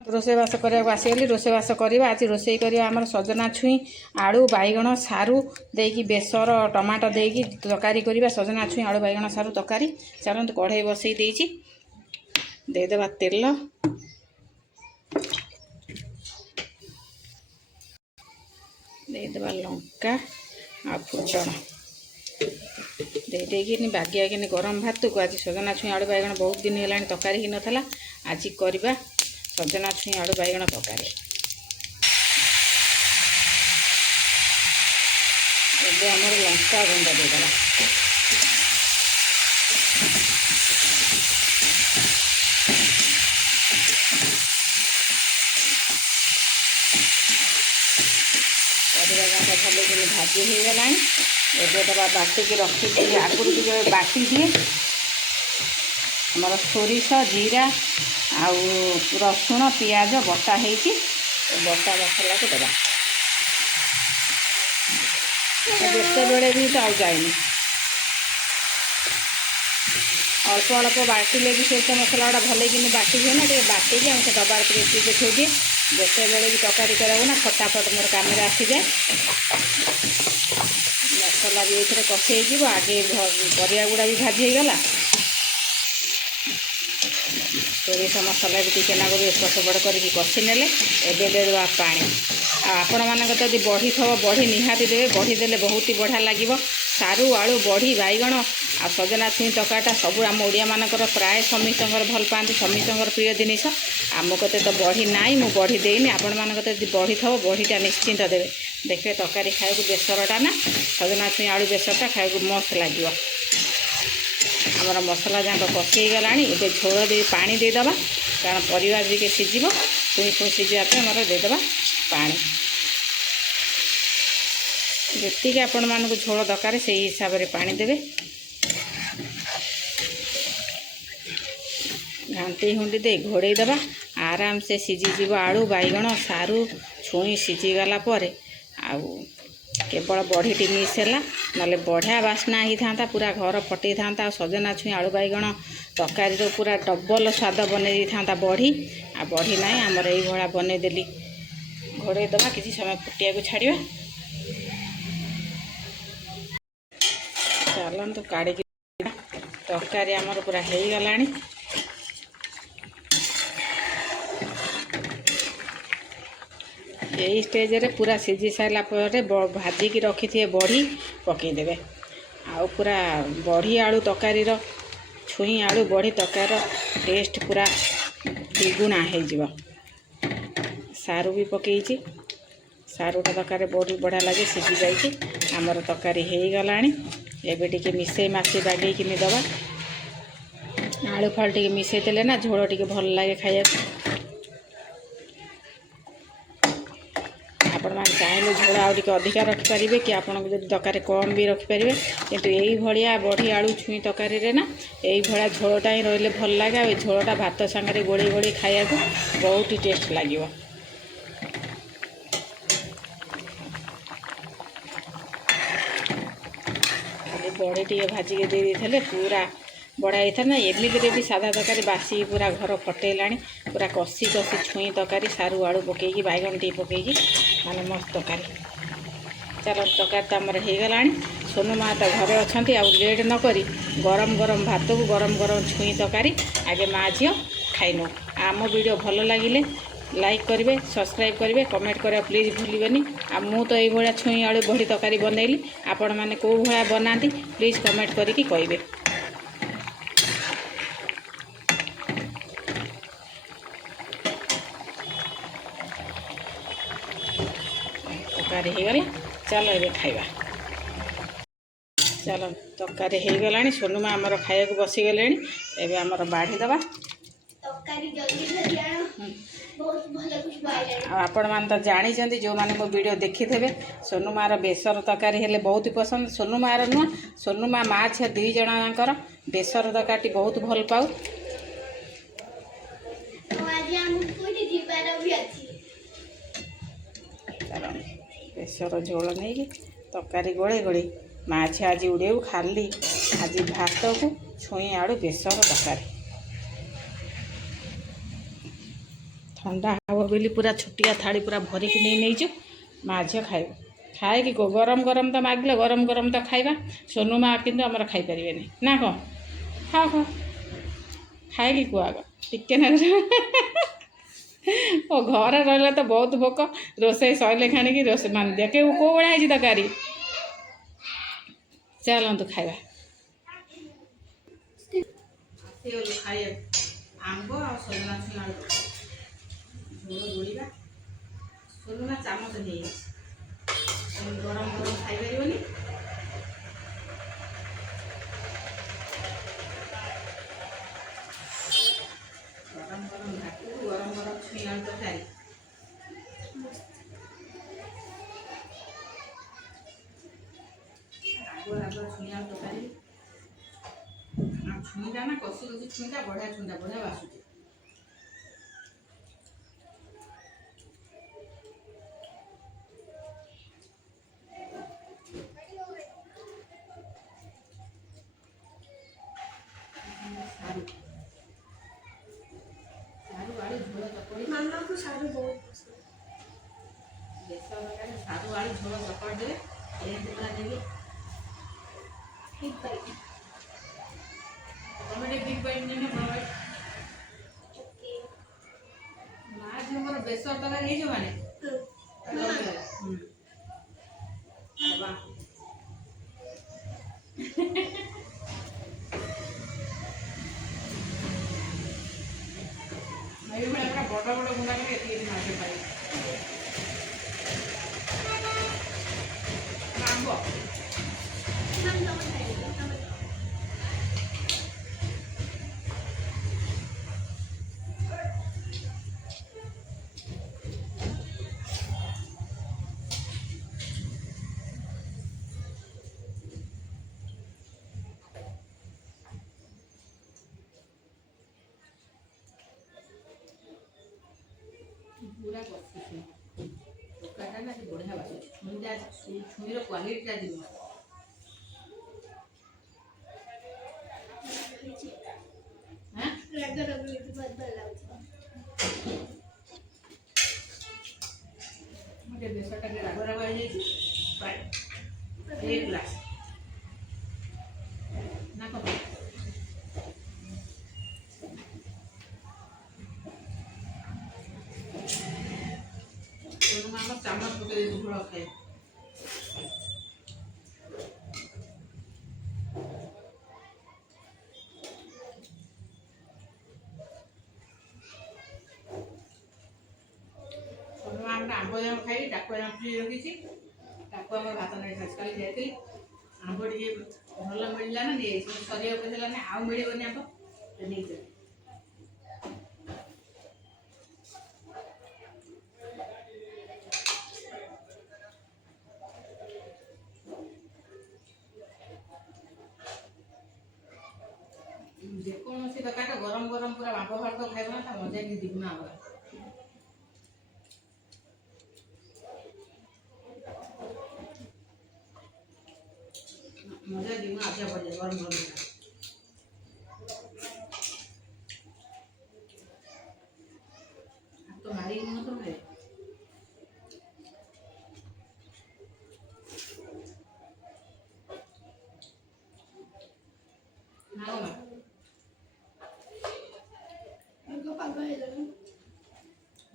रोषेबास करने आसगली रोषेबास करवा आज रोषे करवा आम सजना छुई आलू बैगण सारू देकी बेसर टमाटो देकी तरकारी करवा सजना छुई आलू बैगण सारू तरकारी चलते कढ़ई बसई देदेबा तेल देदेबा लंका आ फुटण देदेकिनी बागियाकिनी गरम भात को आज सजना छुई आलू बैगण बहुत दिन है तरकारी ही नाला आज करवा सजना छुई आलू बैगण तरकारी एबे हमर लंका गुंड देदेला भले कि भाजी हो गला एबे दबा बाटिकी रखी आगुरी टे बाटी दिए हमार सोरिष जीरा आउ रसुण पियाज बटा होती बटा मसला को देवा जिते बड़े भी तो जाएनि अल्प अल्प बाटिले भी सोरिष मसला गुड़ा भले कि बाटी हुए ना टे बाटिक हम से डबार थोड़ी दिए जिते बड़े भी तरकारी कराबो ना फटाफट मोर काम आसी जाए मसला भी ये कषे आगे परिया गुड़ा भी भाजी हो गला सोरिष मसला भी टिके नागु एपट सेपट करके कषि नेले एबे देवा पानी आपण मानक जदि बढ़ी थव बढ़ी निहाती देवे बढ़ी देले बहुत ही बढ़िया लगे सारू आलू बढ़ी बैगण आ सजना छुई तरकारीटा सब आम ओडिया मानकर प्राय समिस्त भल पाती समिस्त प्रिय जिनिस आम कते तो बढ़ी नाई मु बढ़ी देनी आपण मानक जदि बढ़ी थव बढ़ीटा निश्चिंत देवे देखिए तरकारी खाइबा बेसरटा ना सजना छुई आलू बेसरटा खाइबा मस्त लगे आमर मसला जाक कषि गला ये झोल दे पानी देदेबा कारण परिवार भी सीझ छुई छुई सीझापे आमर देदेबा पानी जी आपण मानक झोल दरकार से हिसाब से पानी देवे घाटी हुंडी दे घोड़े देवा आराम से सीझीज आलू बैगण सारू छुई सीझीगला आउ केवल बढ़ी मिसला ना बढ़िया बास्ना ही था पूरा घर फटे था सजना छुई आलू बैगण तरकारी पूरा डबल स्वाद बनई था बढ़ी आ बढ़ी ना आमर ये बनईदेली घोड़े दबा किसी समय फुटिया को छाड़ा चलतु काढ़ी तरकारी आमर पूरा हो गला यही स्टेज रे पूरा सीझी सारा भाजिकी रखी थे बढ़ी पकईदेवे आउ पूरा बढ़ी आलू तरकारी छुई आलू बढ़ी तरकार टेस्ट पूरा द्विगुणा हो सारू भी पकईची सारूटा तरकारी बहुत बढ़िया लगे सीझी जाइए आमर तरकारी हो गला एबे टिके मिसई मासी बागेकी दबा आलू फालू टिके मिसई देले ना झोल टिके भल लगे खाया आपण मैंने चाहिए झोल आगे अधिका रखिपारे कि आपको जब दरकार कम भी रखिपारे किंतु यही भाया बढ़ी आलू छुई तरकारी ना यही भाया झोलटा ही रही भल लगे आ झोलटा भात सांगे गोड़े गोड़े खाया बहुत ही टेस्ट लगे बड़े टे भाजिके देते पूरा बढ़िया होता ना एमती भी साधा तरकारी बासी पूरा घर फटेला पूरा कषि कषि छुई तरकारी सारू आलू पकईकी बैगण टी पकईकी माने मस्त तरकारी चलो तरकारी तो आमर हो गला सोनू माँ तो घरे अच्छा लेट नक गरम गरम भात को गरम गरम छुई तरकारी आगे माँ झील खाइनु आम वीडियो भल लगिले लाइक करेंगे सब्सक्राइब करेंगे कमेंट करें प्लीज भूलबेनि आ मु तो ये छुई आलू बढ़ी तरकारी बनैली आपण मैंने कौ भाया बनाती प्लीज कमेंट करके कहे तरकारी हो गला चलो ये खाइबा चलो तरकारी हो गला सोनू माँ आमर खाया बसीगले एवं आमर बाढ़ी दबा आपण मान तो जानी जो मैंने मो वीडियो देखी थे सोनू मार बेसर तरकारी हेले बहुत ही पसंद सोनू मार नुह सोनू माँ माँ झील दुई जनाकर बेसर तरकारी बहुत भल पाऊ बेसर झोल नहीं तरकारी गोड़े गोड़े माछ आज उड़े खाली आज भात को छुई आड़ू बेसर तरकारी ठंडा हब बोली पूरा छोटिया थाली पूरा भरिक नहीं माँ झील खाइब खाए कि गरम गरम तो मागिले गरम गरम तो खाइबा सोनू माँ किंतु आमर खाई पारे ना कौन खाओ खाओ खाइली कुआ आग टिके ना ओ घर रहा तो बहुत भोक रोसे सैले खाणी रोसे मान दिया के कौ भाया है तरकारी चलतु खाइबा खाई आंब आ सोलना छुआ झोल गोड़ा सोलना चामच नहीं गरम गरम खाई पार गरम गरम भात गरम गरम छुआ तरकारी राग छुआ तरकारी छुईटा ना कषि कषि छुईटा बढ़िया बासुची सारू आलू झोल चपड़ी मामा को सारू बहुत पसंद बेसन तरकारी सारू आलू झोल चपड़ दे ये पूरा देगी ठीक है टमाटे बिग बाइट ने बाइट ओके मां जो मोर बेसन तरकारी हे जो माने वाह मैं भी बड़ा बड़ा गुंडा करके ये मार के पाई आंबो पूरा कषि तरकारीटा ना बढ़िया बासुची छुईर क्वालिटीटा जी बेसरटा राग राग ग्लास ना कम चामच पकड़ झोल खाए आंब जाम खाई टाकुआ जाम फ्री रखी टाकुआ भात नहीं खाई कल जाती आंब टे भल मिलला ना नहीं सरिया पड़ा ना आउ मिलनी आंब नहीं जेकोसी तरकारी गरम गरम पूरा बाप भात खाइब ना मजा नहीं दिगुना आगे मजा दिगुना आजा पड़े गरम गरम तो मारी मन तो खाए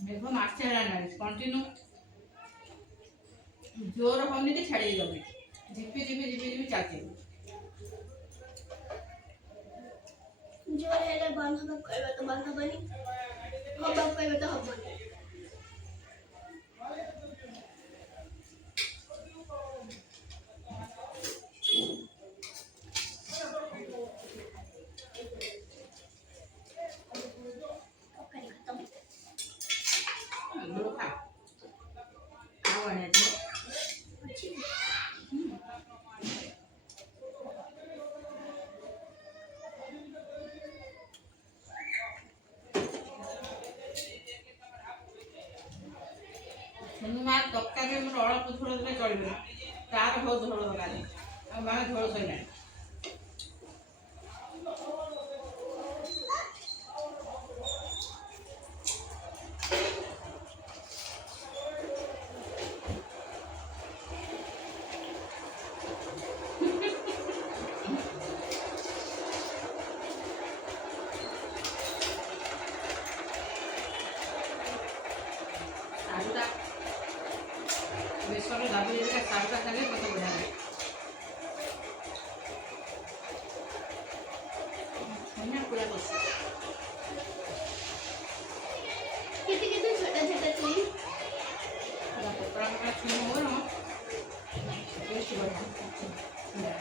मेघ मार्च कंटिन्यू जोर हमने कि छाड़ी जाऊंगी झिपी झिपी झिपी झिपी चलती जोर हेले बंद हो कहबा तो बंद होबनी होबा कहबा तो होबनी माँ तरकारी मोर अल्प झोल देले चलबे तार बहुत झोल दरकार माँ झोल सैला सकाल दाबी देगा साबुका खाले कत बढ़िया लगे धनिया पूरा बस किती छोटा छोटा चुई कपड़ा कपड़ा छुई हो ना टेस्ट बढ़िया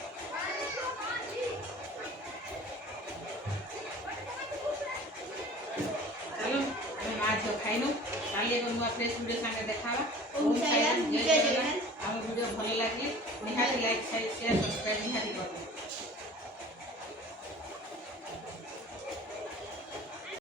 चलो मैं आज खाइनु काली को नुआ फ्रेश वीडियो संगे देखावा ओम साईराम जय जगन्नाथ हम वीडियो भल लगे निहाती लाइक शेयर सब्सक्राइब निहाती कर